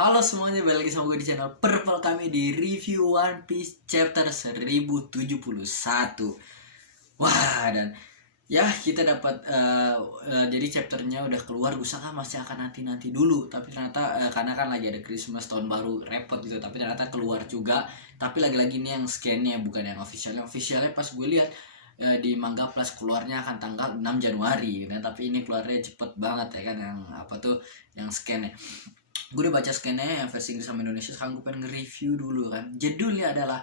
Halo semuanya, balik lagi sama gue di channel Purple kami di review One Piece chapter 1071. Wah, dan ya kita dapat jadi chapternya udah keluar. Gue sangka masih akan nanti dulu, tapi ternyata karena kan lagi ada Christmas tahun baru repot gitu, tapi ternyata keluar juga. Tapi lagi-lagi ini yang scan-nya bukan yang officialnya pas gue lihat di Manga Plus keluarnya akan tanggal 6 Januari gitu, tapi ini keluarnya cepet banget ya kan, yang apa tuh yang scan-nya. Gue udah baca scan-nya yang versi Inggris sama Indonesia. Sekarang gue pengen nge-review dulu kan. Judulnya adalah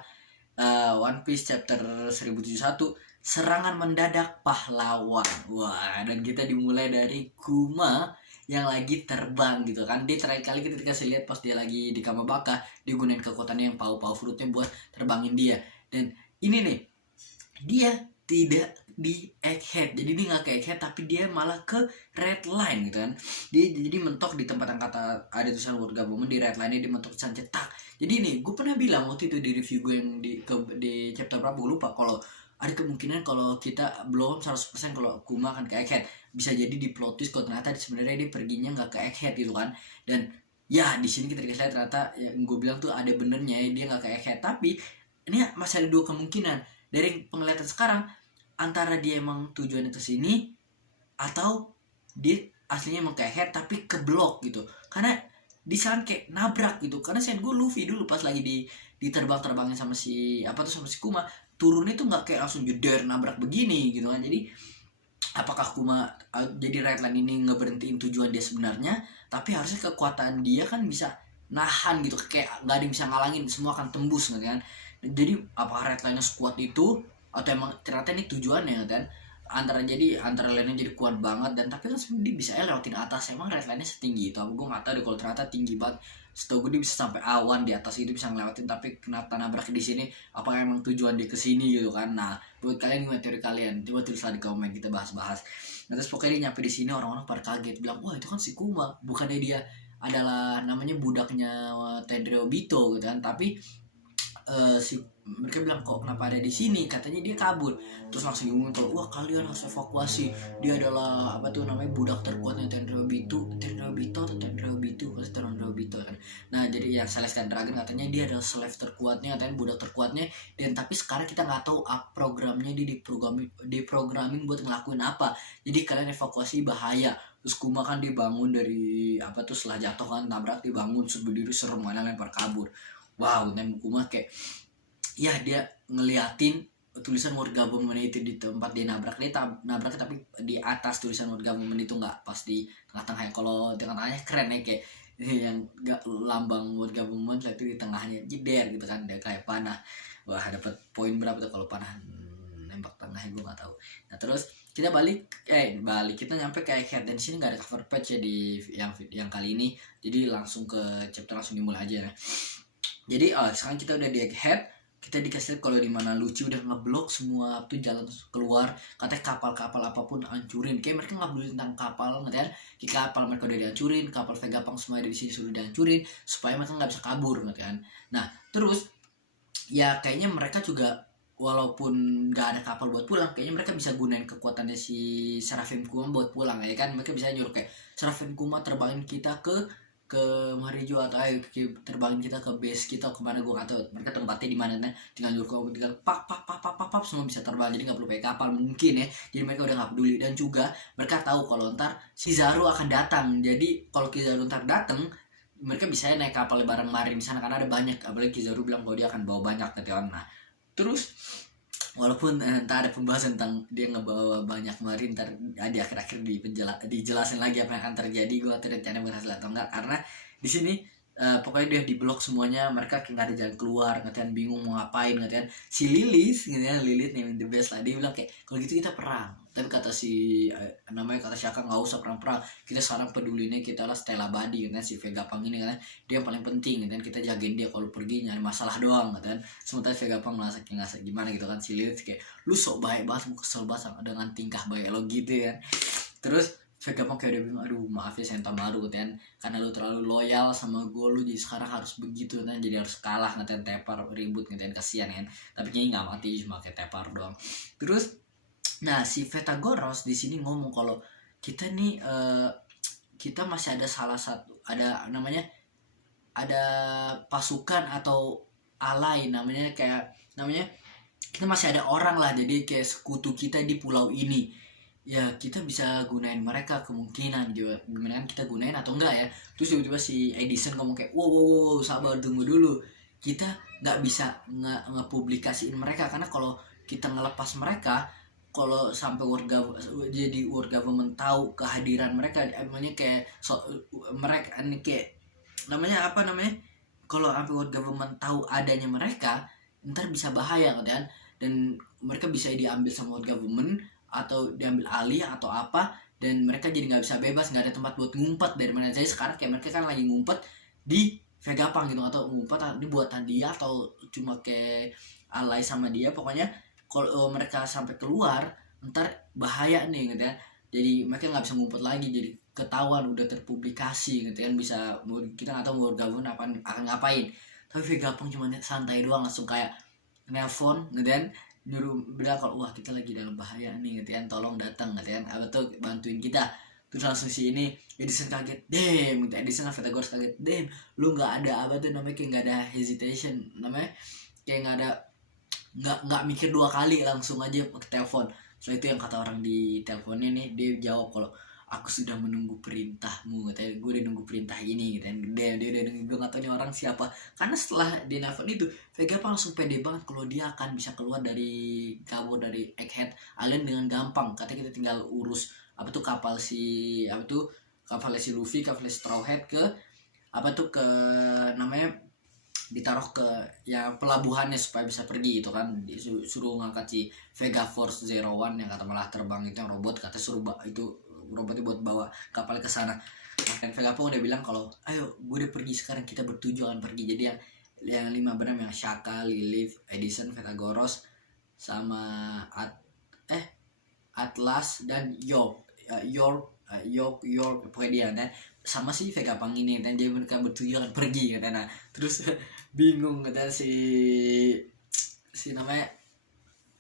One Piece chapter 1071, Serangan Mendadak Pahlawan. Wah, dan kita dimulai dari Kuma yang lagi terbang gitu kan. Dia terakhir kali kita dikasih lihat pas dia lagi di Kamabaka, dia gunain kekuatannya yang pau-pau fruitnya buat terbangin dia. Dan ini nih, dia tidak di egghead, jadi dia nggak ke egghead tapi dia malah ke red line gitu kan. Dia jadi mentok di tempat yang kata ada tulisan World Government, di red line dia mentok pesan cetak. Jadi ini gue pernah bilang waktu itu di review gue yang di chapter berapa gue lupa, kalau ada kemungkinan kalau kita belum 100% kalau Kuma akan ke egghead, bisa jadi di plot twist kalau ternyata sebenarnya dia perginya nggak ke egghead gitu kan. Dan ya di sini kita dikasih lihat ternyata yang gue bilang tuh ada benernya ya, dia nggak ke egghead. Tapi ini masih ada dua kemungkinan dari penglihatan sekarang, antara dia emang tujuannya ke sini atau dia aslinya emang kayak head tapi keblok gitu. Karena di sana kayak nabrak gitu. Karena saya gue Luffy dulu pas lagi diterbangin sama si apa tuh sama si Kuma, turunnya tuh nggak kayak langsung jeder nabrak begini gitu kan. Jadi apakah Kuma jadi Redline ini ngeberhentiin tujuan dia sebenarnya, tapi harusnya kekuatan dia kan bisa nahan gitu, kayak nggak ada yang bisa ngalangin, semua akan tembus gitu kan. Jadi apakah Redline-nya sekuat itu atau emang ternyata ini tujuannya kan, antara lainnya jadi kuat banget. Dan tapi kan sebenarnya dia bisa lewatin atas, emang Redline-nya setinggi itu, gue nggak tahu deh kalau ternyata tinggi banget. Setahu gue dia bisa sampai awan di atas itu bisa ngelewatin, tapi kenapa nabrak di sini, apakah emang tujuan dia kesini gitu kan. Nah, buat kalian gimana teori kalian, coba tulislah di komen, kita bahas-bahas. Nah, terus pokoknya dia nyampe di sini, orang-orang pada kaget bilang, wah itu kan si Kuma, bukannya dia adalah namanya budaknya Tenryubito gitu kan. Tapi si mereka bilang kok kenapa ada di sini, katanya dia kabur. Terus langsung diumumin kalau wah kalian harus evakuasi, dia adalah apa tuh namanya budak terkuatnya Tenryubito kan. Nah jadi yang Celestial Dragon katanya dia adalah slave terkuatnya, katanya budak terkuatnya. Dan tapi sekarang kita nggak tahu programnya dia diprogramin buat ngelakuin apa. Jadi kalian evakuasi bahaya. Terus Kuma kan dibangun dari apa tuh setelah jatuh kan nabrak, dibangun berdiri serem, mana lempar kabur. Wow, dan Kuma kayak ya dia ngeliatin tulisan World Government itu di tempat dia nabrak. Dia nabraknya tapi di atas tulisan World Government itu, nggak pas di tengah-tengahnya. Kalau di tengah-tengahnya keren ya, kayak yang nggak lambang World Government itu di tengahnya jeder gitu kan, dia kayak panah. Wah, dapat poin berapa tuh kalau panah nembak tengahnya, gue nggak tahu. Nah terus kita balik kita nyampe ke Egghead, dan sini nggak ada cover page ya di yang kali ini. Jadi langsung ke chapter, langsung dimulai aja ya. Jadi sekarang kita udah di Egghead, kita dikasih lihat kalau di mana Lucci udah ngeblok semua tuh jalan keluar. Katanya kapal-kapal apapun hancurin. Kayak mereka nggak peduli tentang kapal, ngerti kan? Kapal mereka udah dihancurin, kapal Vegapunk semua di sini sudah dihancurin supaya mereka nggak bisa kabur, ngerti kan? Nah terus ya kayaknya mereka juga walaupun nggak ada kapal buat pulang, kayaknya mereka bisa gunain kekuatannya si Seraphim Kuma buat pulang ya kan. Mereka bisa nyuruh kayak Seraphim Kuma terbangin kita ke Marijo, atau terbangin kita ke base kita kemana, gue nggak tahu mereka tempatnya di mana. Nah tinggal nyuruh, tinggal pak semua bisa terbang, jadi nggak perlu pakai kapal mungkin ya. Jadi mereka udah nggak peduli. Dan juga mereka tahu kalau ntar si Kizaru akan datang. Jadi kalau Kizaru ntar datang, mereka bisa naik kapal bareng Marin di sana karena ada banyak. Apalagi Kizaru bilang bahwa dia akan bawa banyak ketewan. Nah terus walaupun entah ada pembahasan tentang dia ngebawa banyak Marin, ntar di akhir-akhir dijelasin lagi apa yang akan terjadi. Gue tuh rencana berhasil atau enggak, karena di sini pokoknya dia diblok semuanya, mereka kayak nggak ada jalan keluar, ngeliatin bingung mau ngapain. Ngeliatin si Lilith, Lilith nih the best lah, dia bilang kayak kalau gitu kita perang. Tapi kata kata Shaka, nggak usah perang, kita sekarang pedulinya kita lah Stella Badi kan, si Vegapunk ini kan dia yang paling penting kan, kita jagain dia, kalau pergi nyari masalah doang kan. Sementara Vegapunk merasa kayak nggak gimana gitu kan. Si Lilith kayak lu sok baik banget, gue kesel banget sama dengan tingkah baik lo gitu kan. Terus Vegapunk kayak udah bilang, aduh maaf ya Sentomaru kan, karena lu terlalu loyal sama gue, lu jadi sekarang harus begitu kan, jadi harus kalah ngatain Tepar, ribut ngatain, kasihan kan. Tapi kayaknya nggak mati, cuma kayak Tepar doang. Terus nah si Vetagoras di sini ngomong kalau kita nih kita masih ada salah satu, ada namanya ada pasukan atau alay, namanya kita masih ada orang lah, jadi kayak sekutu kita di pulau ini. Ya kita bisa gunain mereka, kemungkinan juga gimana kita gunain atau enggak ya. Terus tiba-tiba si Edison ngomong kayak wow, sabar tunggu dulu, kita nggak bisa ngepublikasiin mereka, karena kalau kita ngelepas mereka, kalau sampai world government tahu kehadiran mereka, emangnya kayak mereka ini kayak namanya apa namanya, kalau sampai world government tahu adanya mereka, ntar bisa bahaya kan, dan mereka bisa diambil sama world government atau diambil alih atau apa, dan mereka jadi nggak bisa bebas, nggak ada tempat buat ngumpet dari mana aja. Sekarang kayak mereka kan lagi ngumpet di Vegapunk gitu, atau ngumpet di buatan dia atau cuma kayak alay sama dia. Pokoknya kalau mereka sampai keluar ntar bahaya nih gitu ya, jadi mereka nggak bisa ngumpet lagi, jadi ketahuan udah terpublikasi gitu kan, bisa kita nggak tahu world government akan ngapain. Tapi Vegapunk cuma santai doang, langsung kayak nelpon gitu kan, nyuruh bilang kalau wah kita lagi dalam bahaya nih gitu kan, tolong datang gitu kan, apa tuh bantuin kita. Terus langsung si ini Edison kaget, gitu. Edison sama Pythagoras kaget, lu nggak ada apa tuh namanya, kayak nggak ada hesitation namanya, kayak nggak mikir dua kali, langsung aja ke telepon. Setelah itu yang kata orang di teleponnya nih, dia jawab kalau aku sudah menunggu perintahmu, katanya gue udah nunggu perintah ini gitu kan. Dia udah nunggu, gue nggak tahu nih orang siapa, karena setelah dia nelfon itu Vegapunk langsung pede banget kalau dia akan bisa keluar dari kabur dari Egghead Alien dengan gampang. Katanya kita tinggal urus apa tuh kapal si Luffy, kapal Straw Hat ke apa tuh ke namanya, ditaruh ke ya pelabuhannya supaya bisa pergi itu kan, disuruh ngangkat si Vega Force Zero One yang kata malah terbang itu, yang robot, kata suruh itu robotnya buat bawa kapal ke sana. Nah, Vegapunk udah bilang kalau ayo gue udah pergi sekarang, kita bertujuan pergi. Jadi yang 5 bernama yang Shaka, Lilith, Edison, Pythagoras sama Atlas dan York pokoknya dia dan sama si Vegapunk ini, dan dia mereka bertujuan pergi katanya. Nah, terus bingung kata si namanya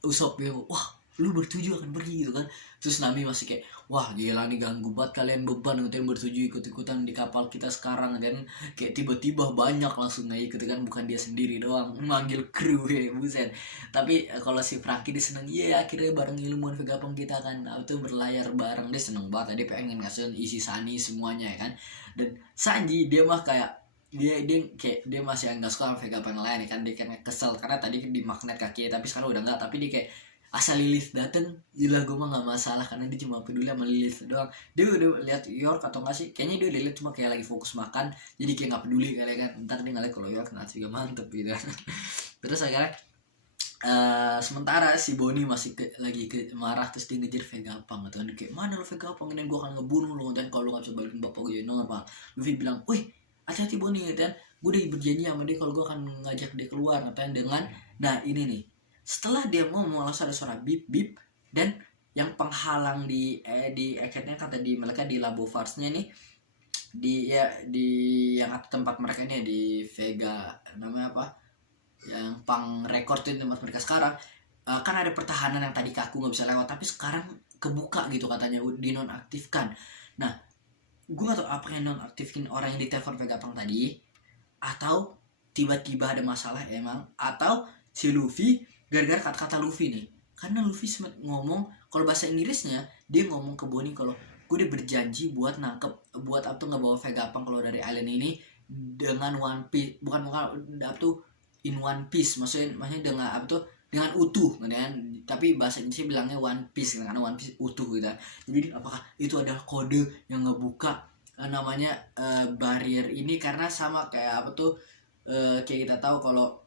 Usopp, bingung, wah lu bertujuh akan pergi gitu kan. Terus Nami masih kayak wah gila nih, ganggu banget kalian, beban katanya bertujuh ikut-ikutan di kapal kita sekarang kan, kayak tiba-tiba banyak langsung nggak ikut kan, bukan dia sendiri doang manggil kru ya, buset. Tapi kalau si Franky dia seneng, akhirnya bareng ilmuwan Vegapunk kita kan, itu berlayar bareng, dia seneng banget, dia pengen ngasih isi Sunny semuanya ya kan. Dan Sanji dia mah kayak dia kayak dia masih nggak suka sama Vegapunk lain ya kan, dia kan kesel karena tadi di magnet kaki, tapi sekarang udah nggak. Tapi dia kayak asal Lilith dateng, gila gue mah nggak masalah karena dia cuma peduli sama Lilith doang. Dia udah lihat York atau nggak sih, kayaknya dia udah lihat cuma kayak lagi fokus makan, jadi kayak nggak peduli kali kan. Ntar dia ngeliat kalau York nanti juga mantep gitu. Terus akhirnya sementara si Bonnie masih lagi marah, terus dia ngejar Vegapunk gitu kan, kayak mana lo Vegapunk, ini gue akan ngebunuh lo, dan kalau lo nggak bisa balikin bapak gue jadi apa. Luffy bilang, wih hati-hati Bonnie gitu kan, gue udah berjanji sama dia kalau gue akan ngajak dia keluar ngapain dengan, nah ini nih. Setelah dia ngomong langsung ada suara bip bip, dan yang penghalang di akhirnya kata di mereka di Labo Vars-nya nih, di yang tempat mereka ini di Vega namanya apa, yang pang record itu tempat mereka sekarang, kan ada pertahanan yang tadi kaku nggak bisa lewat, tapi sekarang kebuka gitu katanya, dinonaktifkan. Nah gue gak tau apa yang nonaktifin orang yang ditelepon Vegapunk tadi, atau tiba-tiba ada masalah emang, atau si Luffy gara-gara kata-kata Luffy nih, karena Luffy sempat ngomong kalau bahasa Inggrisnya, dia ngomong ke Bonnie kalau gue udah berjanji buat apa tuh ngebawa Vegapunk kalau dari island ini dengan One Piece, bukan apa tuh in One Piece, maksudnya dengan apa tuh dengan utuh kan, tapi bahasa Indonesia bilangnya One Piece karena One Piece utuh gitu. Jadi apakah itu adalah kode yang ngebuka namanya barrier ini, karena sama kayak apa tuh kayak kita tahu kalau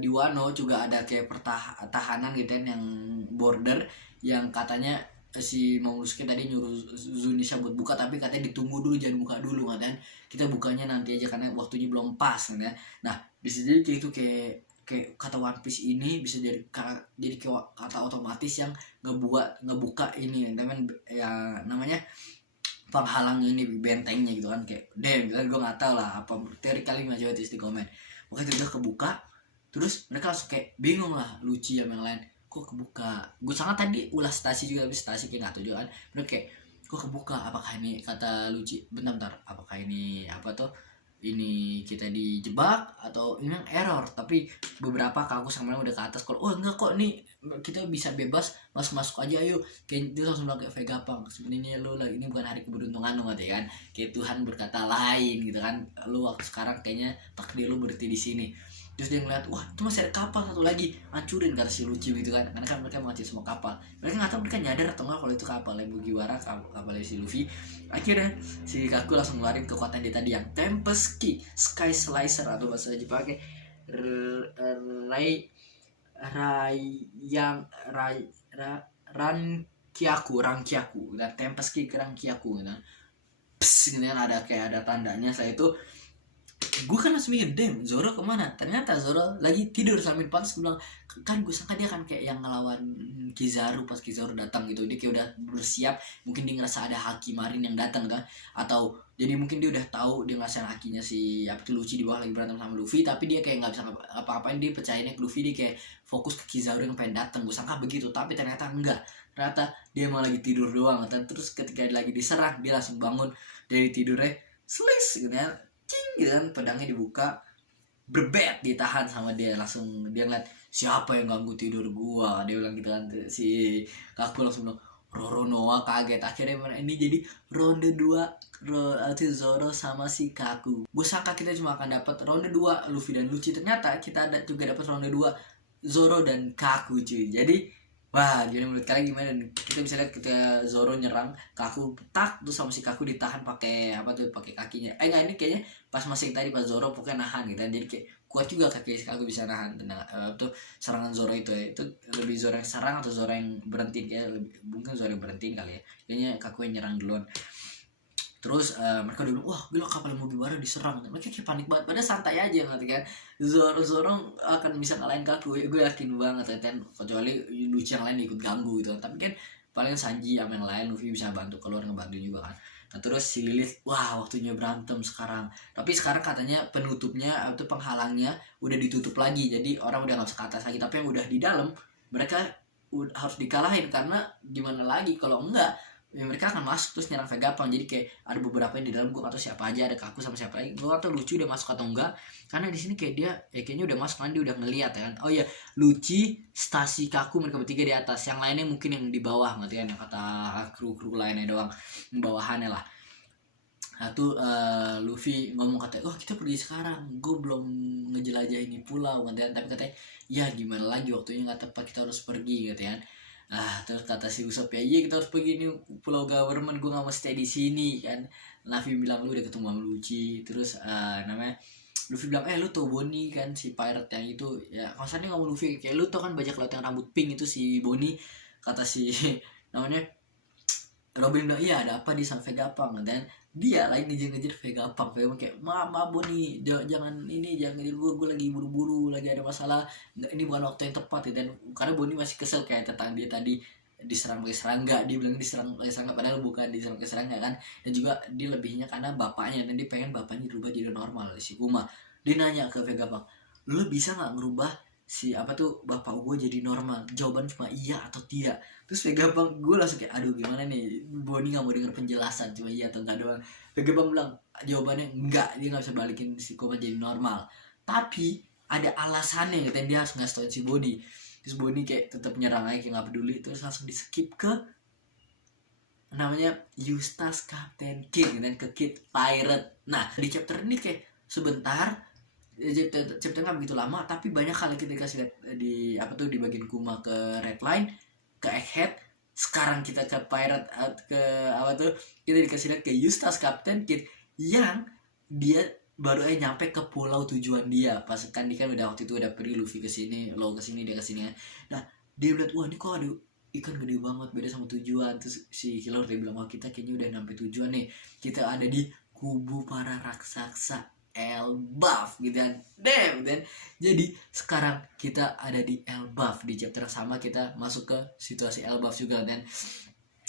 di Wano juga ada kayak pertahanan gitu kan, yang border yang katanya si Momonosuke tadi nyuruh Zunisha buat buka, tapi katanya ditunggu dulu, jangan buka dulu kan, kita bukanya nanti aja karena waktunya belum pas kan ya. Nah bisa jadi kayak itu kayak kata One Piece ini bisa jadi kayak kata otomatis yang ngebuka ini ya namanya penghalang ini, bentengnya gitu kan, kayak damn gitu kan, gue nggak tahu lah apa teori kali aja di komen. Pokoknya itu udah kebuka, terus mereka langsung kayak bingung lah, Lucci sama yang lain, kok kebuka. Gue sangat tadi ulas stasi juga, tapi stasi kayak nggak tahu juga kan, mereka kayak kok kebuka, apakah ini kata Lucci bentar apakah ini apa tuh ini kita dijebak atau ini error. Tapi beberapa Kaku sama udah ke atas kalau enggak kok nih kita bisa bebas masuk aja ayo, kayak dia langsung bilang kayak Vegapunk, sebenarnya lu lagi ini bukan hari keberuntungan lu kan, kayak Tuhan berkata lain gitu kan, lu waktu sekarang kayaknya takdir lu berhenti di sini. Terus dia ngeliat, wah itu masih ada kapal satu lagi, hancurin kata si Luchi gitu kan, karena kan mereka menghancur semua kapal. Mereka nggak tahu, mereka nyadar atau nggak kalau itu kapalnya Mugiwara, kapalnya si Luffy. Akhirnya si Kaku langsung ngeluarin kekuatan dia tadi yang Tempest Ki, Sky Slicer atau bahasa Jepang kayak Rai yang Rankyaku dan Tempest Ki Rankyaku gitu. Pss, gitu kan, ada kayak ada tandanya. Setelah itu gue kan langsung mikir, damn Zoro kemana? Ternyata Zoro lagi tidur sambil pantas. Gue bilang kan gue sangka dia kan kayak yang ngelawan Kizaru pas Kizaru datang gitu, dia kayak udah bersiap, mungkin dia ngerasa ada haki marin yang datang kan, atau jadi mungkin dia udah tahu dia ngerasain hakinya si Luffy di bawah lagi berantem sama Luffy, tapi dia kayak nggak bisa apa-apain, dia percayainnya ke Luffy, dia kayak fokus ke Kizaru yang pengen datang. Gue sangka begitu, tapi ternyata enggak, ternyata dia malah lagi tidur doang. Dan terus ketika dia lagi diserang, dia langsung bangun dari tidurnya, slice gitu ya, cing gitu kan, pedangnya dibuka, berbet ditahan sama dia. Langsung dia ngeliat, siapa yang ganggu tidur gua, dia bilang gitu kan. Si Kaku langsung bilang Roronoa, kaget. Akhirnya ini jadi ronde 2 Zoro sama si Kaku. Gue sangka kita cuma akan dapat ronde 2 Luffy dan Lucci, ternyata kita juga dapat ronde 2 Zoro dan Kaku cuy. Jadi wah, jadi menurut kalian gimana? Kita bisa lihat ketika Zoro nyerang Kaku, tak tuh sama si Kaku ditahan pakai apa tuh, pakai kakinya. Enggak, ini kayaknya pas masih tadi pas Zoro pokoknya nahan gitu kan. Jadi kayak kuat juga kaki si Kaku bisa nahan tuh serangan Zoro itu ya. Itu lebih Zoro yang serang atau Zoro yang berhenti, kayak lebih, mungkin Zoro yang berhenti kali ya. Kayaknya Kaku yang nyerang duluan. Terus mereka udah bilang, wah gila kapal Mugiwara diserang. Mereka kayak panik banget, padahal santai aja nanti kan. Zoro akan bisa ngalahin Kaku, gue yakin banget ya. Kecuali Luffy yang lain ikut ganggu gitu. Tapi kan paling Sanji sama yang lain Luffy bisa bantu keluar, ngebantu juga kan. Nah terus si Lilith, wah waktunya berantem sekarang. Tapi sekarang katanya penutupnya atau penghalangnya udah ditutup lagi, jadi orang udah nggak bisa ke atas lagi. Tapi yang udah di dalam mereka harus dikalahin, karena gimana lagi kalau enggak ya mereka akan masuk terus nyerang Vegapunk. Jadi kayak ada beberapa yang di dalam, gue atau siapa aja, ada Kaku sama siapa lagi, gue atau Lucu udah masuk atau enggak, karena di sini kayak dia kayaknya udah masuk kan, dia udah ngeliat ya kan. Oh iya, Lucy, Stasi, Kaku, mereka bertiga di atas, yang lainnya mungkin yang di bawah ngerti kan, yang kata kru lainnya doang, yang bawahannya lah. Nah tuh Luffy ngomong katanya, oh kita pergi sekarang, gue belum ngejelajah ini pulau katanya. Tapi katanya ya gimana lagi, waktunya nggak tepat, kita harus pergi katanya. Terus kata si Usopp, ya iya kita harus pergi nih pulau government, gue gak mau stay di sini kan. Luffy bilang, lu udah ketemu sama Luffy. Terus namanya Luffy bilang, lu tau Bonnie kan, si pirate yang itu ya. Kalau dia ngomong Luffy kayak, lu tau kan bajak laut yang rambut pink itu si Bonnie. Kata si namanya Robin bilang, iya ada apa di San Vegapunk. Dan dia lagi ngejar Vegapunk kayak, mama Bonnie jangan ini, jangan ngejar gue lagi buru-buru, lagi ada masalah, nggak, ini bukan waktu yang tepat ya. Dan karena Bonnie masih kesel kayak tentang dia tadi diserang pakai serangga, dia bilang diserang pakai serangga padahal bukan diserang pakai serangga kan. Dan juga dia lebihnya karena bapaknya, dan dia pengen bapaknya dirubah jadi normal, si Kuma. Dia nanya ke Vegapunk, lu bisa nggak ngerubah si apa tuh bapak gue jadi normal? Jawaban cuma iya atau tidak. Terus Vegapunk, gue langsung kayak, aduh gimana nih, Bonnie gak mau denger penjelasan, cuma iya atau enggak doang. Vegapunk bilang jawabannya enggak, dia gak bisa balikin si Kuma jadi normal, tapi ada alasannya gitu, dia harus ngasih tau si Bonnie. Terus Bonnie kayak tetap nyerang aja, kayak gak peduli. Terus langsung di skip ke namanya Eustace Captain Kid dan ke Kid Pirate. Nah di chapter ini kayak sebentar, chapter nggak begitu lama, tapi banyak hal yang kita kasih lihat di apa tuh, di bagian Kuma ke Red Line, ke Egghead. Sekarang kita ke Pirate, ke apa tuh, kita dikasih lihat ke Eustace Captain Kid yang dia baru aja nyampe ke pulau tujuan dia. Pas kan dia kan udah waktu itu udah pergi Luffy ke sini, lo ke sini, dia ke sini. Nah dia bilang, wah ini kok ada ikan gede banget, beda sama tujuan. Terus si Killer dia bilang, wah kita kayaknya udah nyampe tujuan nih, kita ada di kubu para raksasa Elbaf gitu kan. Damn dan jadi sekarang kita ada di Elbaf, di chapter sama kita masuk ke situasi Elbaf juga. Dan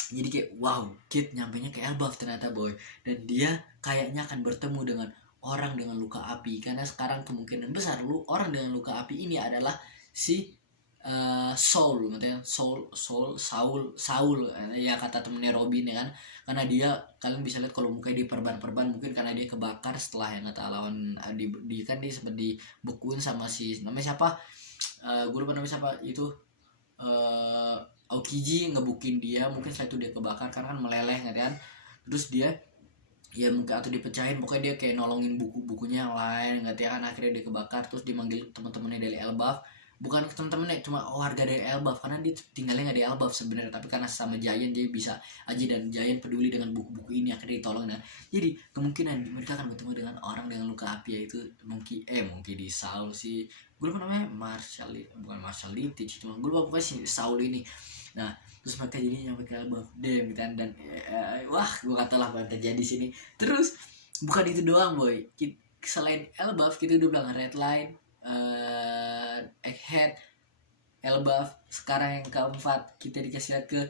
jadi kayak wow, Kid nyampenya ke Elbaf ternyata boy. Dan dia kayaknya akan bertemu dengan orang dengan luka api, karena sekarang kemungkinan besar orang dengan luka api ini adalah si Saul, maksudnya Saul ya kata temennya Robin ya kan, karena dia kalian bisa lihat kalau mukanya diperban mungkin karena dia kebakar setelah yang kata lawan di kan dia sempat dibekuin sama si namanya siapa, gue lupa namanya siapa itu, Aokiji ngebukin dia, mungkin setelah itu dia kebakar karena kan meleleh kan, terus dia ya mungkin atau dipecahin, pokoknya dia kayak nolongin buku-bukunya yang lain nggak ya kan, akhirnya dia kebakar, terus dimanggil teman-temannya dari Elbaf, bukan teman-temannya cuma warga dari Elbaf karena dia tinggalnya nggak di Elbaf sebenarnya, tapi karena sama Giant dia bisa aja, dan Giant peduli dengan buku-buku ini, akhirnya ditolong. Nah jadi kemungkinan mereka akan bertemu dengan orang dengan luka api, yaitu mungkin di Saul si gue lupa namanya bukan Marshall Litich, cuma gue lupa pokoknya si Saul ini. Nah terus mereka jadi nyampe ke Elbaf gitu kan, dan wah gue kata lah apa yang terjadi sini. Terus bukan itu doang boy, selain Elbaf kita udah bilang Red Line, Egghead, Elbaf, sekarang yang keempat kita dikasih lihat ke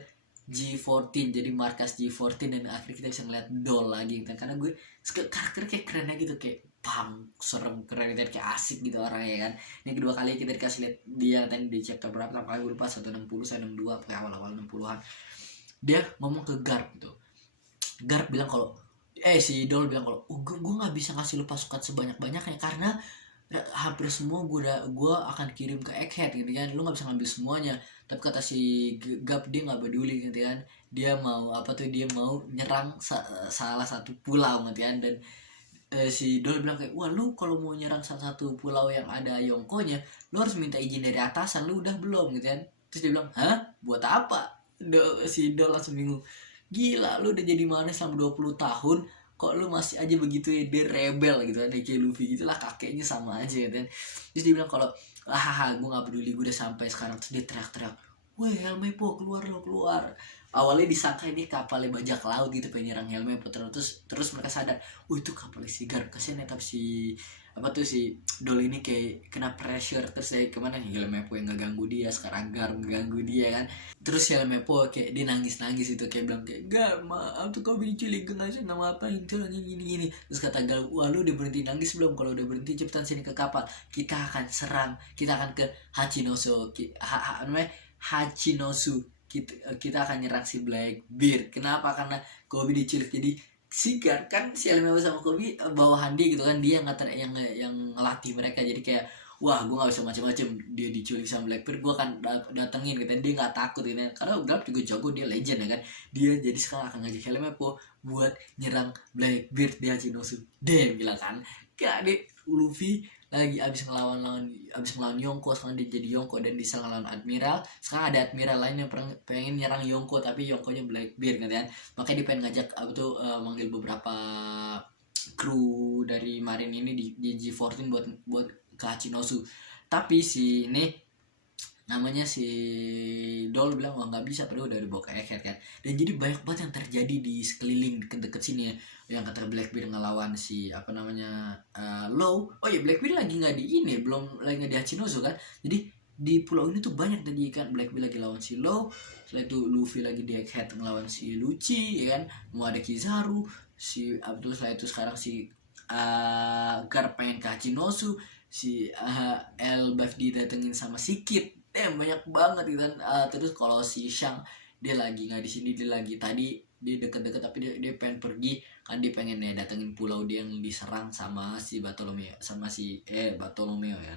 G14, jadi markas G14, dan akhirnya kita bisa ngeliat Doll lagi kan, karena gue karakter kayak kerennya gitu, kayak serem keren gitu, kayak asik gitu orang ya kan. Ini kedua kali kita dikasih lihat dia tadi di chapter berapa, kali gue lupa 160 162 pakai awal-awal 60-an. Dia ngomong ke Garp gitu, Garp bilang kalau si Doll bilang kalau gue nggak bisa ngasih lu pasukan sebanyak-banyaknya karena hampir semua gue akan kirim ke Egghead gitu kan, lu nggak bisa ngambil semuanya. Tapi kata si Gap dia nggak peduli gitu kan, dia mau dia mau nyerang salah satu pulau gitu kan, dan si Dol bilang kayak, wah lu kalau mau nyerang salah satu pulau yang ada Yonkonya lu harus minta izin dari atasan, lu udah belum gitu kan. Terus dia bilang, hah buat apa? Si Dol langsung bingung, gila lu udah jadi mana selama 20 tahun kok lu masih aja begitu ya, dia rebel gitu kan, kayak Luffy gitulah, kakeknya sama aja gitu kan. Terus dia bilang kalau gue gak peduli, gue udah sampai sekarang. Terus dia teriak-teriak, weh Helmepo keluar lo keluar. Awalnya disangka ini kapalnya bajak laut gitu pengen nyerang Helmepo, terus mereka sadar, itu kapalnya si Garp, kasihan ya. Tapi si Dol ini kayak kena pressure, terus kemana Helmepo yang ngeganggu dia, sekarang Garp ngeganggu dia kan. Terus Helmepo kayak dia nangis itu, kayak bilang kayak, Garp maaf tuh kau diculik, gak ngasih nama apa itu lagi gini. Terus kata Garp, wah lu udah berhenti nangis belum? Kalau udah berhenti cepetan sini ke kapal, kita akan serang, kita akan ke Hachinosu, Hachinosu, kita akan nyerang si Blackbeard. Kenapa? Karena Kobe diculik. Jadi Sigar kan si Elmewo sama Kobe bawahan dia gitu kan, dia yang ngelatih mereka. Jadi kayak, wah gue nggak bisa macam-macam, dia diculik sama Blackbeard, gue akan datengin gitu. Dia nggak takut gitu karena Garp juga jago, dia legend ya kan. Dia jadi sekarang akan ngajak Helmepo buat nyerang Blackbeard di Hachinosu. Dia bilang kan, kayak di Luffy lagi abis ngelawan Yonko, sekarang dia jadi Yonko dan bisa ngelawan Admiral. Sekarang ada Admiral lain yang pengen nyerang Yonko, tapi Yonkonya Blackbeard gitu kan. Makanya dia pengen ngajak manggil beberapa kru dari Marine ini di G14 buat ke Hachinosu. Tapi si ini namanya si Dol bilang, wah nggak bisa, padahal udah dibawa ke Egghead kan. Dan jadi banyak banget yang terjadi di sekeliling deket sini ya. Yang kata Blackbeard ngelawan si Law. Oh ya, Blackbeard lagi nggak di ini, belum lagi nggak di Hachinosu kan. Jadi di pulau ini tuh banyak tadi kan, Blackbeard lagi lawan si Law, setelah itu Luffy lagi di Egghead ngelawan si Lucci ya kan, mau ada Kizaru, setelah itu sekarang si Garp pengen ke Hachinosu, si Elbaf didatengin sama si Kid. Banyak banget gitu kan. Terus kalau si Shang dia lagi nggak di sini, dia lagi tadi dia deket-deket, tapi dia pengen pergi kan, dia pengen datengin pulau dia yang diserang sama si Bartolomeo, Bartolomeo ya.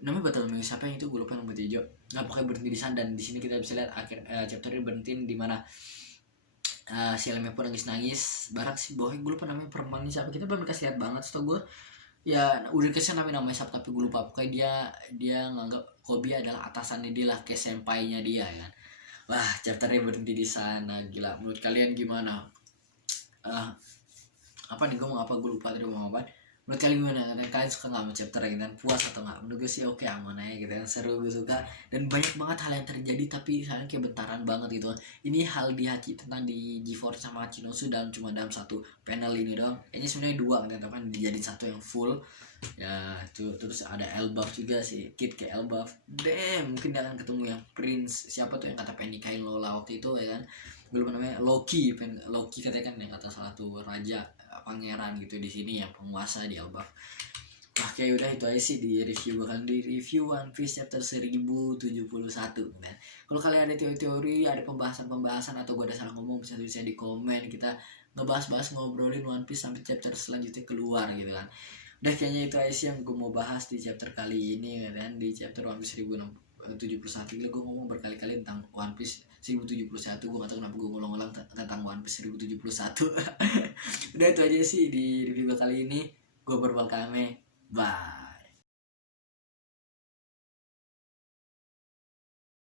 Namanya Bartolomeo siapa yang itu gue lupa, nama hijau. Nah pokoknya berhenti di sana, dan di sini kita bisa lihat akhir chapter ini berhenti di mana si Helmepo nangis barak si bawah, gue lupa namanya perempuan siapa, kita belum dikasih lihat banget. Setelah gue ya udah dikasih namanya siapa, tapi gue lupa. Pokoknya dia nganggap Kobe adalah atasannya dia lah, kayak senpainya dia ya. Wah chapternya berhenti di sana, gila. Menurut kalian gimana? Apa nih, gue mau apa, gue lupa tadi mau apa. Menurut kalian gimana? Kalian suka nggak sama chapter ini, dan puas atau nggak? Menurut gue sih oke, aman aja gitu kan, seru, gue suka. Dan banyak banget hal yang terjadi, tapi kalian kayak bentaran banget gitu. Ini hal tentang di G4 sama Hachinosu dan cuma dalam satu panel ini doang. Ini sebenarnya dua kan, tapi dijadiin satu yang full. Ya itu, terus ada Elbaf juga sih, Kid ke Elbaf. Mungkin dia akan ketemu yang Prince siapa tuh yang kata pengen nikahin Lola waktu itu ya kan. Gue lupa namanya, Loki katanya kan, yang kata salah satu raja pangeran gitu di sini, yang penguasa di Elbaf. Oke, udah itu aja sih di review bakal di review One Piece chapter 1071 kan. Kalau kalian ada teori-teori, ada pembahasan-pembahasan atau gue ada salah ngomong bisa tulisnya di komen. Kita ngebahas-bahas ngobrolin One Piece sampai chapter selanjutnya keluar gitu kan. Udah kayaknya itu aja sih yang gue mau bahas di chapter kali ini kan, di chapter One Piece 1071. Gila, gue ngomong berkali-kali tentang One Piece 1071. Gue gak tau kenapa gue ngulang-ulang tentang One Piece 1071. Udah itu aja sih di review gue kali ini. Gue Berbal Kame. Bye.